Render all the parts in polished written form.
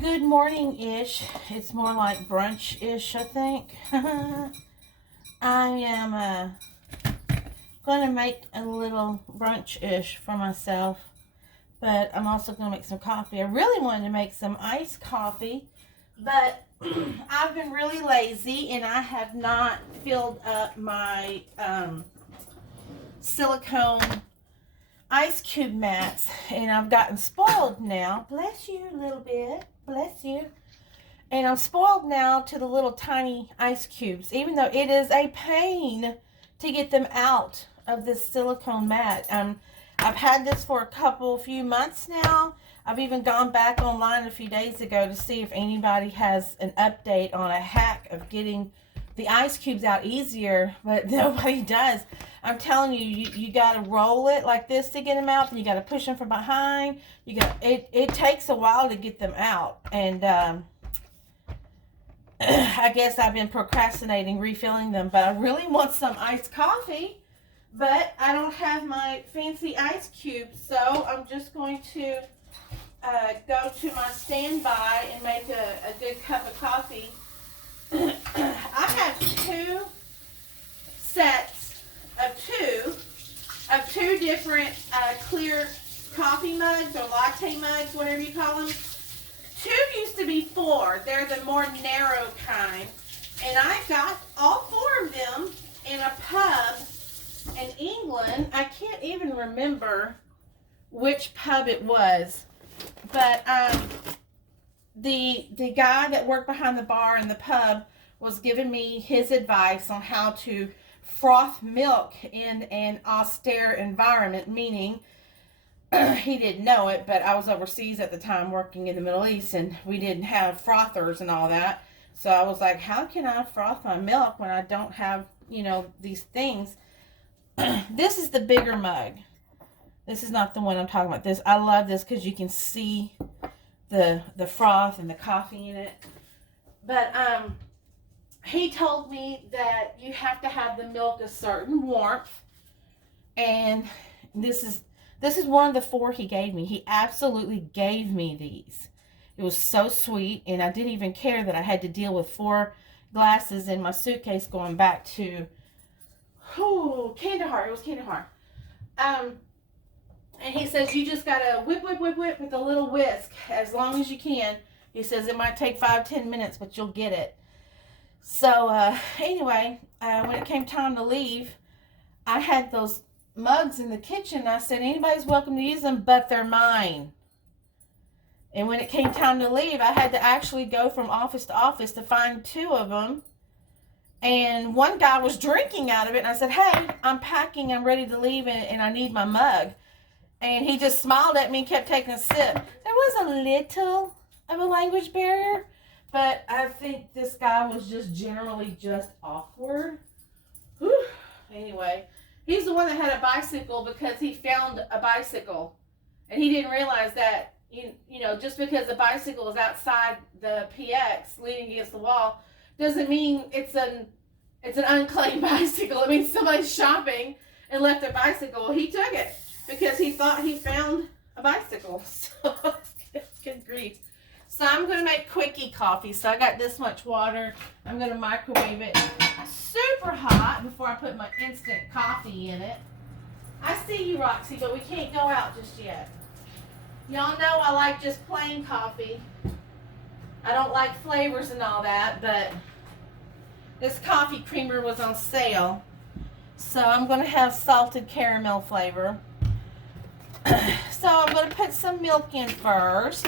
Good morning-ish. It's more like brunch-ish, I think. I am going to make a little brunch-ish for myself, but I'm also going to make some coffee. I really wanted to make some iced coffee, but I've been really lazy and I have not filled up my silicone ice cube mats, and I've gotten spoiled now. Bless you a little bit. Bless you. And I'm spoiled now to the little tiny ice cubes, even though it is a pain to get them out of this silicone mat. I've had this for few months now. I've even gone back online a few days ago to see if anybody has an update on a hack of getting the ice cubes out easier, but nobody does. I'm telling you, you got to roll it like this to get them out, and you got to push them from behind. It takes a while to get them out, and I guess I've been procrastinating refilling them, but I really want some iced coffee, but I don't have my fancy ice cubes, so I'm just going to go to my standby and make a good cup of coffee. I have two sets of two different clear coffee mugs or latte mugs, whatever you call them. Two used to be four. They're the more narrow kind. And I got all four of them in a pub in England. I can't even remember which pub it was. But the guy that worked behind the bar in the pub was giving me his advice on how to froth milk in an austere environment, meaning he didn't know it, but I was overseas at the time working in the Middle East, and we didn't have frothers and all that. So I was like, how can I froth my milk when I don't have, these things? This is the bigger mug. This is not the one I'm talking about. I love this because you can see the froth and the coffee in it. But he told me that you have to have the milk a certain warmth, and this is one of the four he gave me. He absolutely gave me these. It was so sweet, and I didn't even care that I had to deal with 4 glasses in my suitcase going back to Kandahar. It was Kandahar. And he says you just gotta whip with a little whisk as long as you can. He says it might take 5-10 minutes, but you'll get it. So anyway, when it came time to leave, I had those mugs in the kitchen. I said anybody's welcome to use them, but they're mine. And when it came time to leave, I had to actually go from office to office to find 2 of them. And one guy was drinking out of it, and I said, hey, I'm packing, I'm ready to leave, and I need my mug. And he just smiled at me and kept taking a sip. There was a little of a language barrier, but I think this guy was just generally just awkward. Whew. Anyway, he's the one that had a bicycle because he found a bicycle. And he didn't realize that, just because the bicycle is outside the PX leaning against the wall doesn't mean it's an unclaimed bicycle. It means somebody's shopping and left their bicycle. He took it because he thought he found a bicycle. So, good grief. So I'm going to make quickie coffee. So I got this much water. I'm going to microwave it super hot before I put my instant coffee in it. I see you, Roxy, but we can't go out just yet. Y'all know I like just plain coffee. I don't like flavors and all that, but this coffee creamer was on sale. So I'm going to have salted caramel flavor. So I'm going to put some milk in first.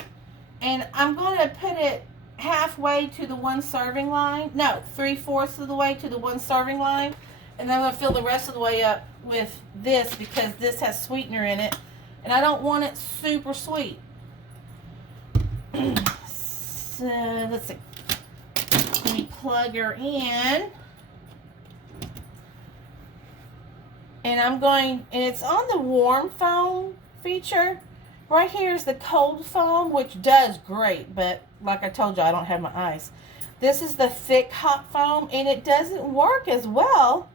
And I'm going to put it halfway to the 1 serving line. No, 3/4 of the way to the 1 serving line. And then I'm going to fill the rest of the way up with this because this has sweetener in it. And I don't want it super sweet. So, let's see. Let me plug her in. And it's on the warm foam feature. Right here is the cold foam, which does great, but like I told you, I don't have my ice. This is the thick hot foam, and it doesn't work as well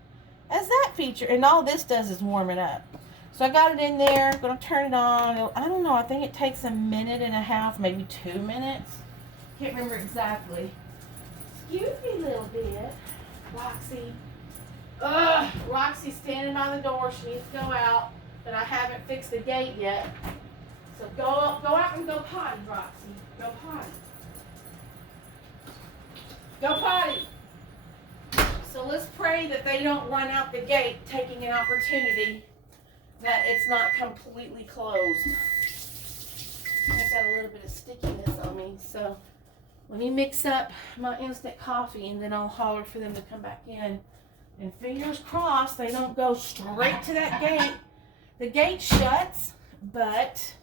as that feature. And all this does is warm it up. So I got it in there. I'm going to turn it on. I don't know. I think it takes a minute and a half, maybe 2 minutes. Can't remember exactly. Excuse me a little bit. Roxy. Ugh, Roxy's standing by the door. She needs to go out, but I haven't fixed the gate yet. So go out and go potty, Roxy. Go potty. Go potty. So let's pray that they don't run out the gate, taking an opportunity that it's not completely closed. I got a little bit of stickiness on me, so let me mix up my instant coffee and then I'll holler for them to come back in. And fingers crossed they don't go straight to that gate. The gate shuts, but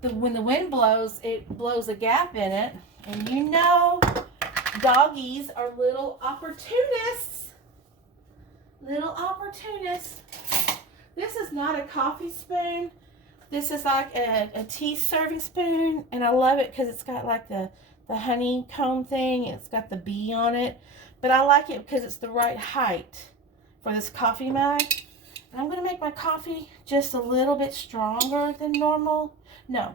when the wind blows, it blows a gap in it. And you know, doggies are little opportunists. Little opportunists. This is not a coffee spoon. This is like a tea serving spoon. And I love it because it's got like the honeycomb thing. It's got the bee on it. But I like it because it's the right height for this coffee mug. And I'm going to make my coffee just a little bit stronger than normal. No,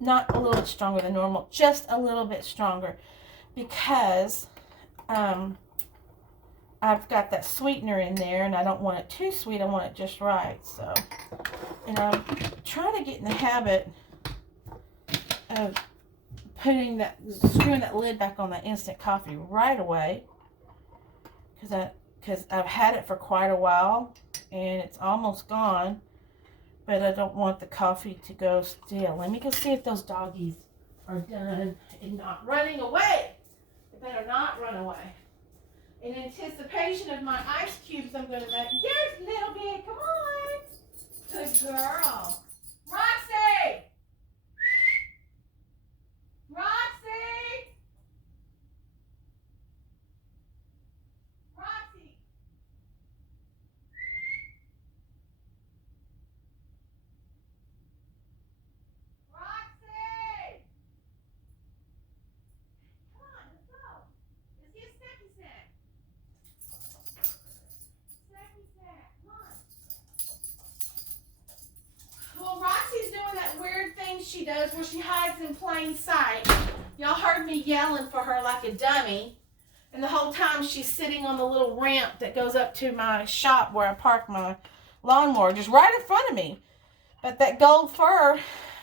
not a little bit stronger than normal. Just a little bit stronger. Because I've got that sweetener in there. And I don't want it too sweet. I want it just right. So, and I'm trying to get in the habit of screwing that lid back on that instant coffee right away. Because I've had it for quite a while and it's almost gone, but I don't want the coffee to go stale. Let me go see if those doggies are done and not running away. They better not run away. In anticipation of my ice cubes, I'm going to make. Yes, little bit. Come on. Good girl. Roxy. Roxy. Roxy. Roxy. Come on, let's go. Let's get snacky snack. Snacky snack. Come on. Well, Roxy's doing that weird thing she does where she hides in plain sight. Y'all heard me yelling for her like a dummy. And the whole time she's sitting on the little ramp that goes up to my shop where I park my lawnmower, just right in front of me. But that gold fur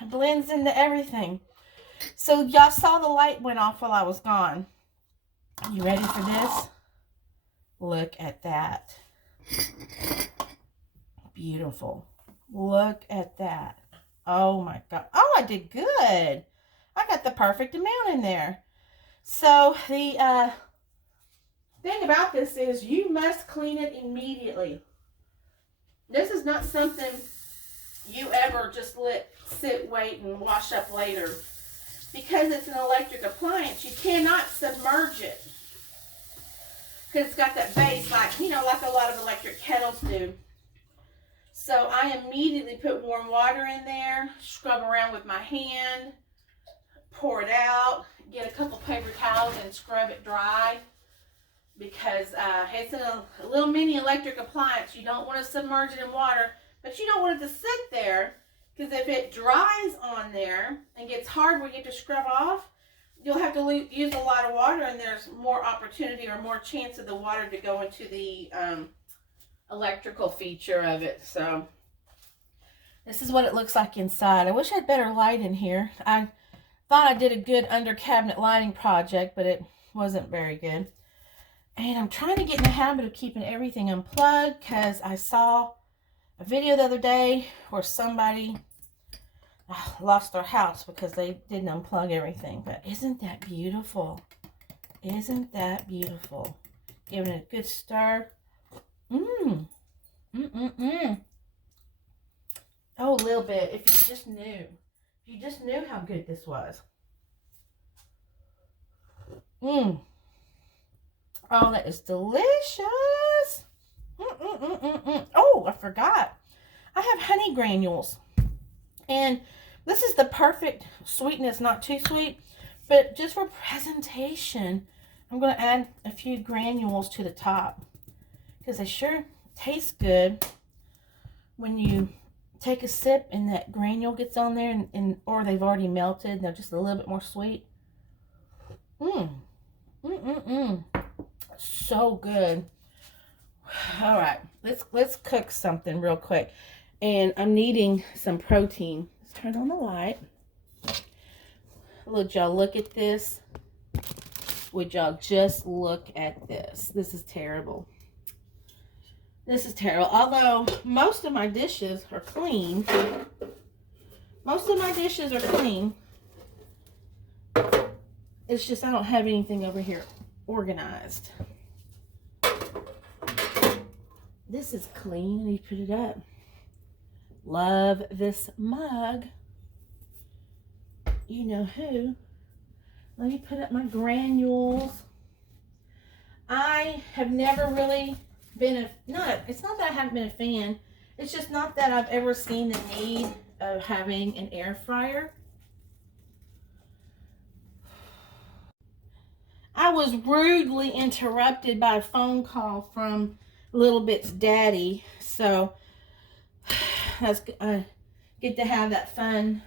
blends into everything. So y'all saw the light went off while I was gone. You ready for this? Look at that. Beautiful. Look at that. Oh my God. Oh, I did good. I got the perfect amount in there. So the thing about this is you must clean it immediately. This is not something you ever just let sit, wait, and wash up later. Because it's an electric appliance, you cannot submerge it. Because it's got that base like, you know, like a lot of electric kettles do. So I immediately put warm water in there, scrub around with my hand, pour it out, get a couple paper towels and scrub it dry. Because it's a little mini electric appliance. You don't want to submerge it in water, but you don't want it to sit there. Because if it dries on there and gets hard where you have to scrub off, you'll have to use a lot of water and there's more opportunity or more chance of the water to go into the electrical feature of it. So this is what it looks like inside. I wish I had better light in here. I thought I did a good under cabinet lighting project, but it wasn't very good. And I'm trying to get in the habit of keeping everything unplugged because I saw a video the other day where somebody lost their house because they didn't unplug everything. But isn't that beautiful? Isn't that beautiful? Giving it a good stir. Oh, a little bit. If you just knew. If you just knew how good this was. Oh, that is delicious. Oh, I forgot. I have honey granules. And this is the perfect sweetness, not too sweet. But just for presentation, I'm going to add a few granules to the top. Because they sure taste good when you take a sip and that granule gets on there. Or they've already melted and they're just a little bit more sweet. Mmm. Mm-mm-mm. So good. All right, let's cook something real quick. And I'm needing some protein. Let's turn on the light. Would y'all look at this? Would y'all just look at this? This is terrible. This is terrible. Although most of my dishes are clean. Most of my dishes are clean. It's just I don't have anything over here organized. This is clean. I need to put it up. Love this mug. You know who. Let me put up my granules. I have never really been it's not that I haven't been a fan. It's just not that I've ever seen the need of having an air fryer. I was rudely interrupted by a phone call from Little Bit's daddy. So I get to have that fun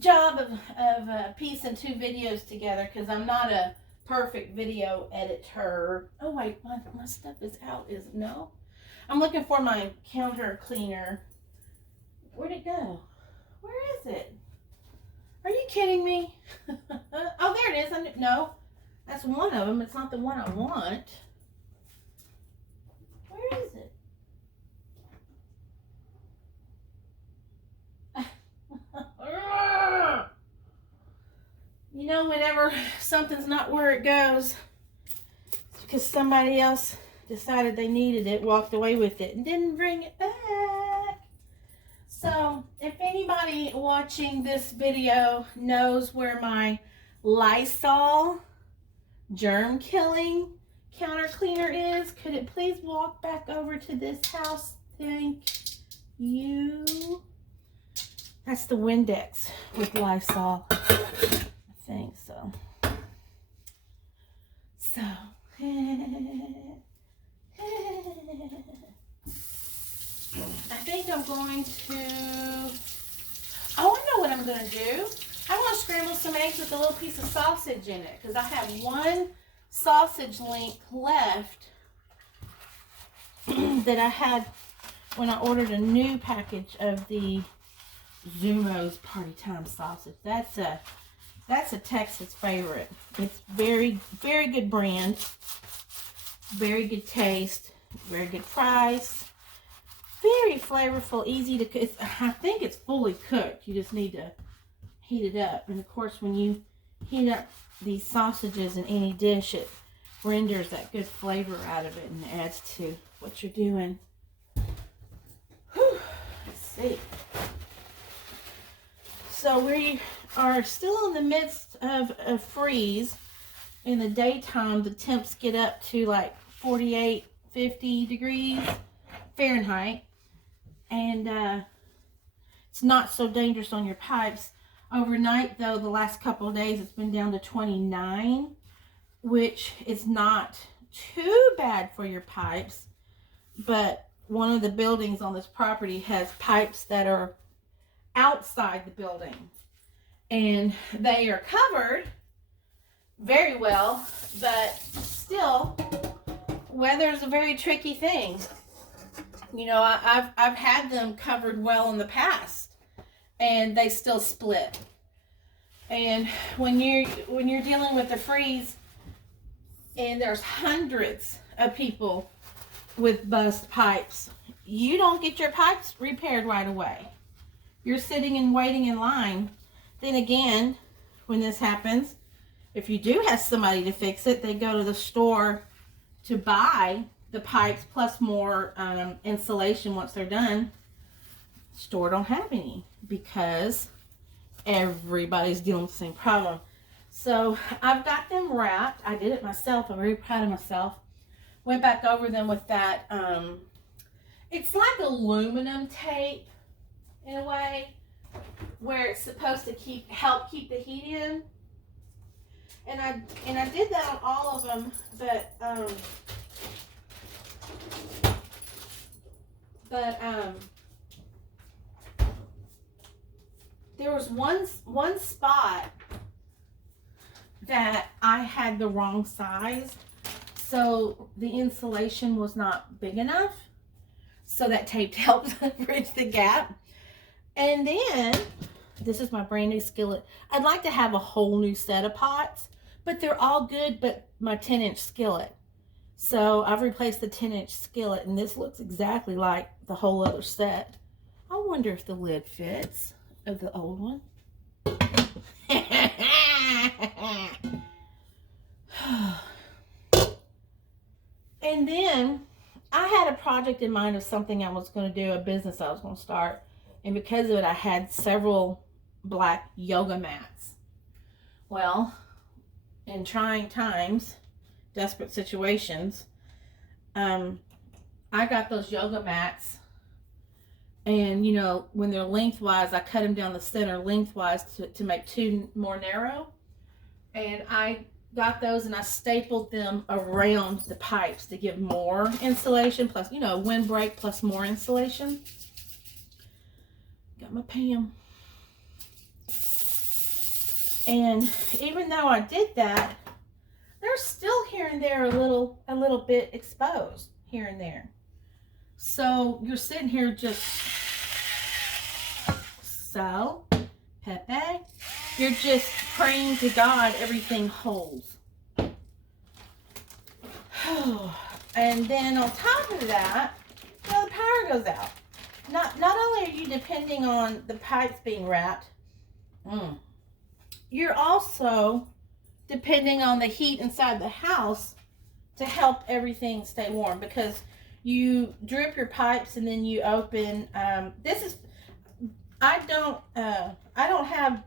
job of piecing two videos together, because I'm not a perfect video editor. Oh wait, my stuff is out. No? I'm looking for my counter cleaner. Where'd it go? Where is it? Are you kidding me? Oh, there it is. No, that's one of them. It's not the one I want. Where is it? You know, whenever something's not where it goes, it's because somebody else decided they needed it, walked away with it, and didn't bring it back. So, if anybody watching this video knows where my Lysol germ-killing counter cleaner is, could it please walk back over to this house? Thank you. That's the Windex with Lysol. I think so. So, I think I'm going to, I know what I'm going to do. I want to scramble some eggs with a little piece of sausage in it, because I have one sausage link left that I had when I ordered a new package of the Zumo's Party Time sausage. That's a Texas favorite. It's very, very good brand. Very good taste. Very good price. Very flavorful, easy to cook. I think it's fully cooked. You just need to heat it up. And of course, when you heat up these sausages in any dish, it renders that good flavor out of it and adds to what you're doing. Whew. Let's see. So we are still in the midst of a freeze. In the daytime, the temps get up to like 48, 50 degrees Fahrenheit. And it's not so dangerous on your pipes. Overnight, though, the last couple of days, it's been down to 29, which is not too bad for your pipes. But one of the buildings on this property has pipes that are outside the building. And they are covered very well, but still, weather is a very tricky thing. You know, I've had them covered well in the past, and they still split. And when you're dealing with the freeze, and there's hundreds of people with bust pipes, you don't get your pipes repaired right away. You're sitting and waiting in line. Then again, when this happens, if you do have somebody to fix it, they go to the store to buy the pipes plus more insulation once they're done. Store don't have any because everybody's dealing with the same problem. So I've got them wrapped. I did it myself. I'm very proud of myself. Went back over them with that. It's like aluminum tape in a way, where it's supposed to help keep the heat in. And I did that on all of them, but there was one spot that I had the wrong size. So the insulation was not big enough. So that tape helped bridge the gap. And then, this is my brand new skillet. I'd like to have a whole new set of pots, but they're all good, but my 10-inch skillet. So I've replaced the 10-inch skillet, and this looks exactly like the whole other set. I wonder if the lid fits of the old one. And then I had a project in mind of something I was going to do, a business I was going to start. And because of it, I had several black yoga mats. Well, in trying times, desperate situations, I got those yoga mats. And, you know, when they're lengthwise, I cut them down the center lengthwise to make two more narrow. And I got those and I stapled them around the pipes to give more insulation, plus, you know, windbreak plus more insulation. Got my Pam. And even though I did that, they're still here and there a little bit exposed here and there. So you're sitting here just Pepe, you're just praying to God everything holds. And then on top of that, you know, the power goes out. Not only are you depending on the pipes being wrapped, you're also depending on the heat inside the house to help everything stay warm, because you drip your pipes and then you open. I don't have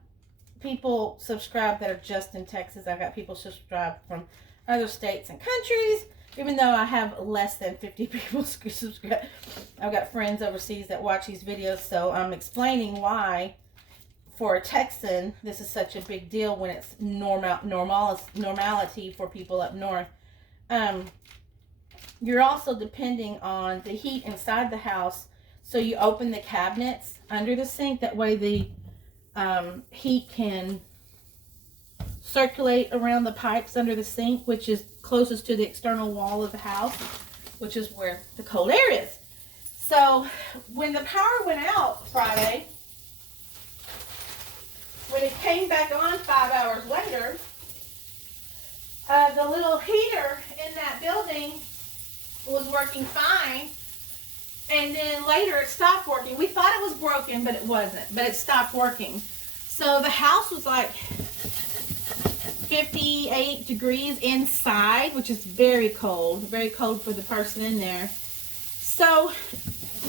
people subscribe that are just in Texas. I've got people subscribe from other states and countries, even though I have less than 50 people subscribe. I've got friends overseas that watch these videos, so I'm explaining why for a Texan this is such a big deal when it's normality for people up north. You're also depending on the heat inside the house, so you open the cabinets under the sink. That way the heat can circulate around the pipes under the sink, which is closest to the external wall of the house, which is where the cold air is. So when the power went out Friday, when it came back on 5 hours later, the little heater in that building was working fine, and then later it stopped working. We thought it was broken, but it wasn't, but it stopped working. So the house was like 58 degrees inside, which is very cold for the person in there. So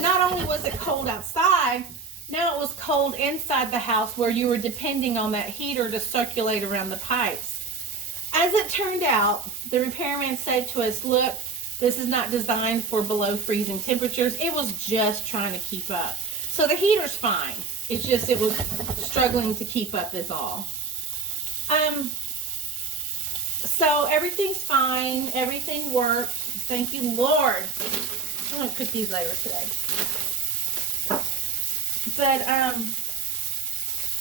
not only was it cold outside, now it was cold inside the house where you were depending on that heater to circulate around the pipes. As it turned out, the repairman said to us, look, this is not designed for below freezing temperatures. It was just trying to keep up. So the heater's fine. It's just it was struggling to keep up is all. So everything's fine. Everything worked. Thank you, Lord. I'm going to cook these later today. But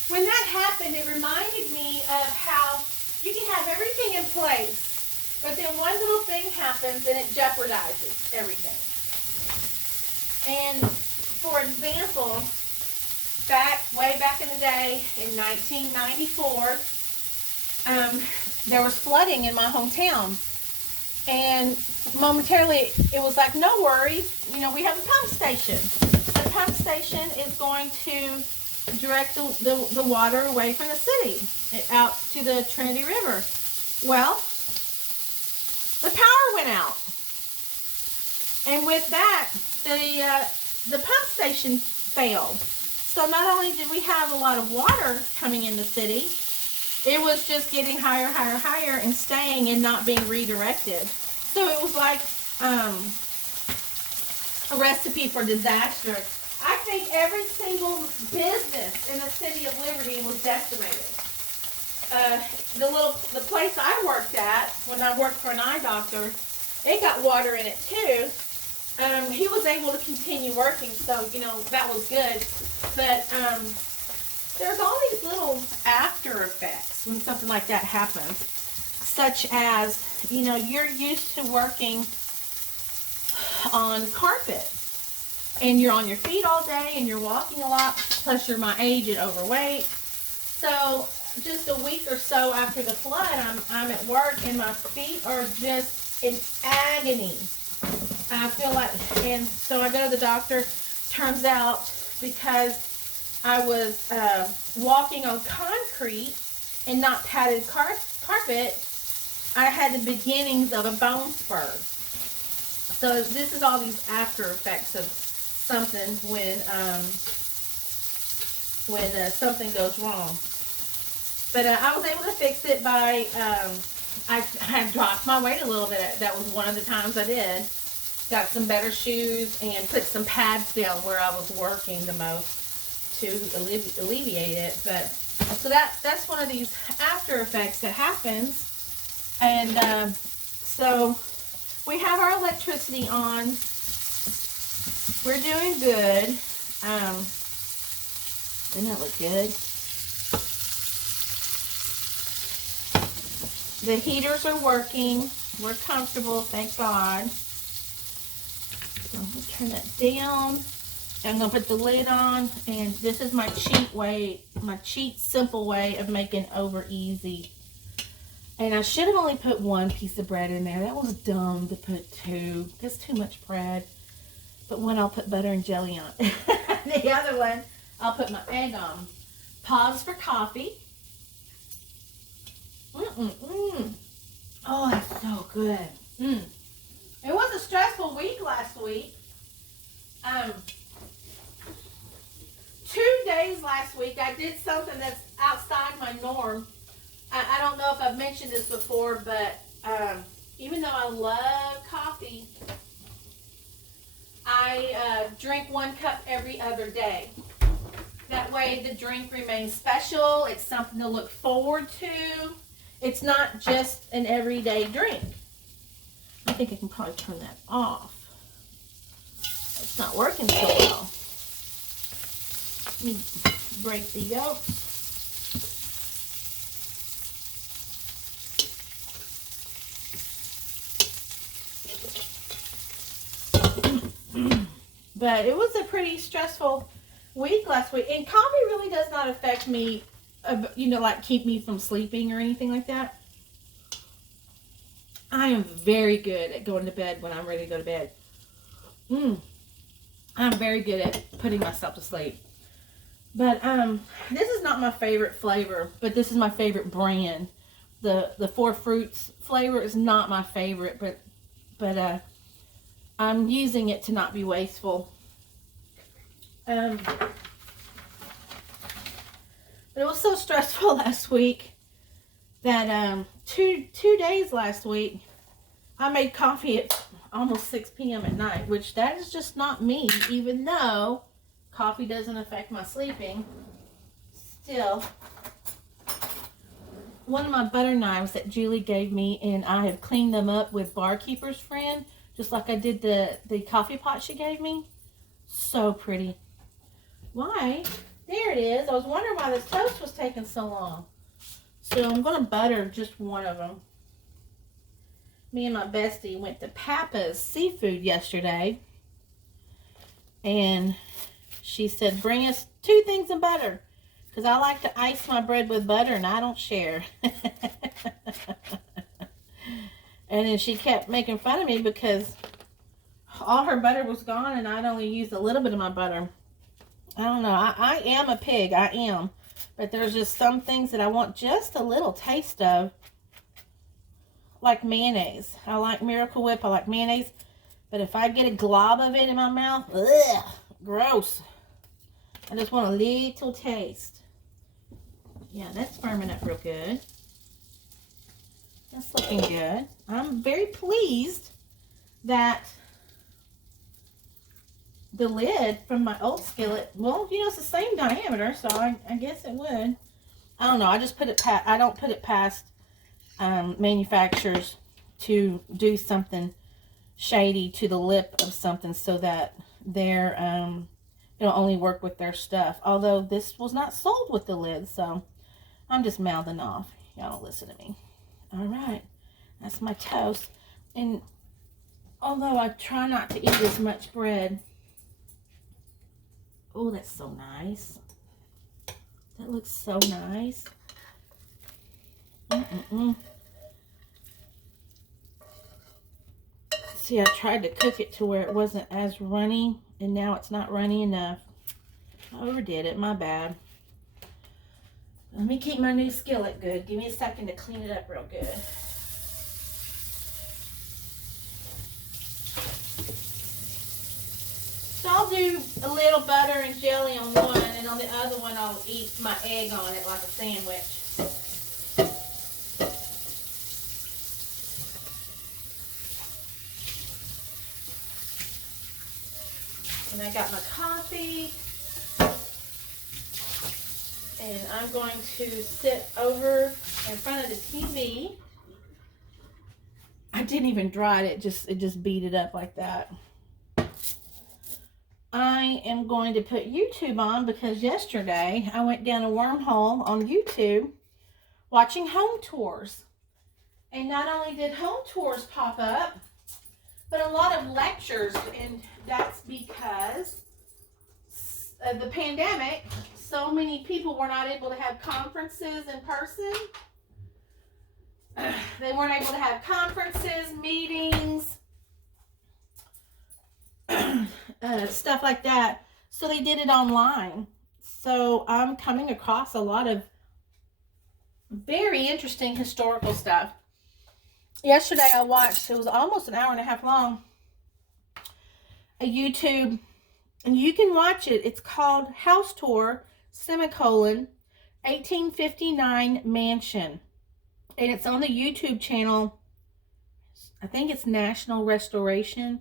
when that happened, it reminded me of how you can have everything in place, but then one little thing happens and it jeopardizes everything. And for example, way back in the day in 1994, there was flooding in my hometown. And momentarily it was like, no worries, you know, we have a pump station. The pump station is going to direct the water away from the city out to the Trinity River. Well, the power went out, and with that the pump station failed. So not only did we have a lot of water coming in the city, it was just getting higher and staying and not being redirected. So it was like a recipe for disaster. I think every single business in the city of Liberty was decimated. The place I worked at, when I worked for an eye doctor, it got water in it too. He was able to continue working, so, you know, that was good. But there's all these little after effects when something like that happens. such as, you know, you're used to working on carpet and you're on your feet all day and you're walking a lot, plus you're my age and overweight. So just a week or so after the flood, I'm at work and my feet are just in agony. I feel like, and so I go to the doctor. Turns out because I was walking on concrete and not padded carpet, I had the beginnings of a bone spur. So this is all these after effects of something when something goes wrong. But I was able to fix it by, I dropped my weight a little bit. That was one of the times I did. Got some better shoes and put some pads down where I was working the most to alleviate it. But so that's one of these after effects that happens. And so we have our electricity on. We're doing good. Doesn't that look good? The heaters are working. We're comfortable, thank God. So I'm going to turn that down. I'm going to put the lid on. And this is my cheat way, my cheat simple way of making over easy. And I should have only put one piece of bread in there. That was dumb to put two. That's too much bread. But one I'll put butter and jelly on. The other one I'll put my egg on. Pause for coffee. Oh, that's so good. It was a stressful week last week. 2 days last week, I did something that's outside my norm. I don't know if I've mentioned this before, but even though I love coffee, I drink 1 cup every other day. That way the drink remains special. It's something to look forward to. It's not just an everyday drink. I think I can probably turn that off. It's not working so well. Let me break the yolk. But it was a pretty stressful week last week. And coffee really does not affect me, you know, like keep me from sleeping or anything like that. I am very good at going to bed when I'm ready to go to bed. I'm very good at putting myself to sleep. But this is not my favorite flavor, but this is my favorite brand. The 4 Fruits flavor is not my favorite, but I'm using it to not be wasteful. But it was so stressful last week that two days last week I made coffee at almost 6 p.m. at night, which that is just not me. Even though coffee doesn't affect my sleeping, still, one of my butter knives that Julie gave me, and I have cleaned them up with Barkeeper's Friend, just like I did the coffee pot she gave me. So pretty. Why? There it is. I was wondering why this toast was taking so long. So I'm going to butter just one of them. Me and my bestie went to Papa's Seafood yesterday. And she said, bring us 2 things of butter. Because I like to ice my bread with butter and I don't share. And then she kept making fun of me because all her butter was gone and I'd only used a little bit of my butter. I don't know. I am a pig. I am. But there's just some things that I want just a little taste of. Like mayonnaise. I like Miracle Whip. I like mayonnaise. But if I get a glob of it in my mouth, ugh, gross. I just want a little taste. Yeah, that's firming up real good. That's looking good. I'm very pleased that the lid from my old skillet, well, you know, it's the same diameter, so I guess it would. I don't know. I just put it past, I don't put it past manufacturers to do something shady to the lip of something so that they're, it'll only work with their stuff. Although this was not sold with the lid, so I'm just mouthing off. Y'all don't listen to me. All right, that's my toast. And although I try not to eat as much bread, oh, that's so nice. That looks so nice. See, I tried to cook it to where it wasn't as runny, and now it's not runny enough. I overdid it, my bad. Let me keep my new skillet good. Give me a second to clean it up real good. So I'll do a little butter and jelly on one, and on the other one I'll eat my egg on it like a sandwich. And I got my coffee. And I'm going to sit over in front of the TV. I didn't even dry it, it just beat it up like that. I am going to put YouTube on because yesterday I went down a wormhole on YouTube watching home tours. And not only did home tours pop up, but a lot of lectures, and that's because of the pandemic. So many people were not able to have conferences in person. They weren't able to have conferences, meetings, stuff like that. So they did it online. So I'm coming across a lot of very interesting historical stuff. Yesterday I watched, it was almost an hour and a half long, a YouTube, and you can watch it. It's called House Tour, 1859 Mansion. And it's on the YouTube channel. I think it's Nation Restoration,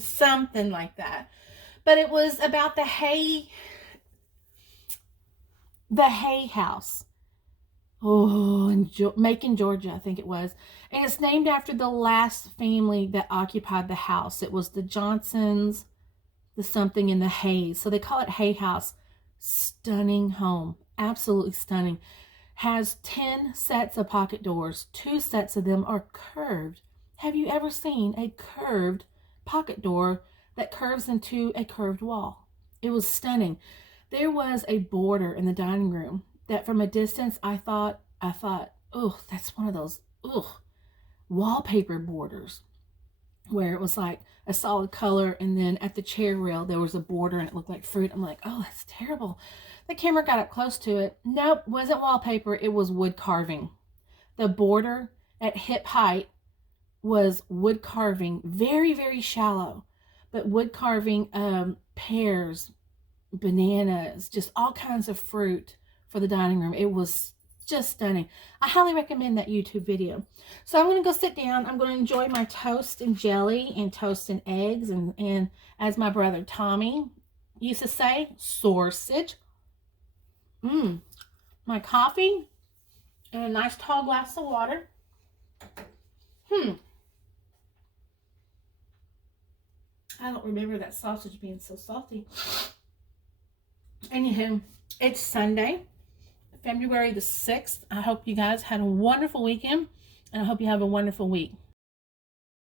something like that. But it was about the Hay House. Oh, in Macon, Georgia, I think it was. And it's named after the last family that occupied the house. It was the Johnsons, the something in the Hayes. So they call it Hay House. Stunning home. Absolutely stunning. Has 10 sets of pocket doors. 2 sets of them are curved. Have you ever seen a curved pocket door that curves into a curved wall? It was stunning. There was a border in the dining room that from a distance I thought, oh, that's one of those, wallpaper borders where it was like a solid color, and then at the chair rail there was a border and it looked like fruit. I'm like, oh, that's terrible. The camera got up close to it. Nope, wasn't wallpaper, it was wood carving. The border at hip height was wood carving, very, very shallow, but wood carving, pears, bananas, just all kinds of fruit for the dining room. It was just stunning. I highly recommend that YouTube video. So I'm going to go sit down. I'm going to enjoy my toast and jelly and toast and eggs, and as my brother Tommy used to say, sausage. My coffee and a nice tall glass of water. I don't remember that sausage being so salty. Anywho, it's Sunday, February the 6th. I hope you guys had a wonderful weekend, and I hope you have a wonderful week.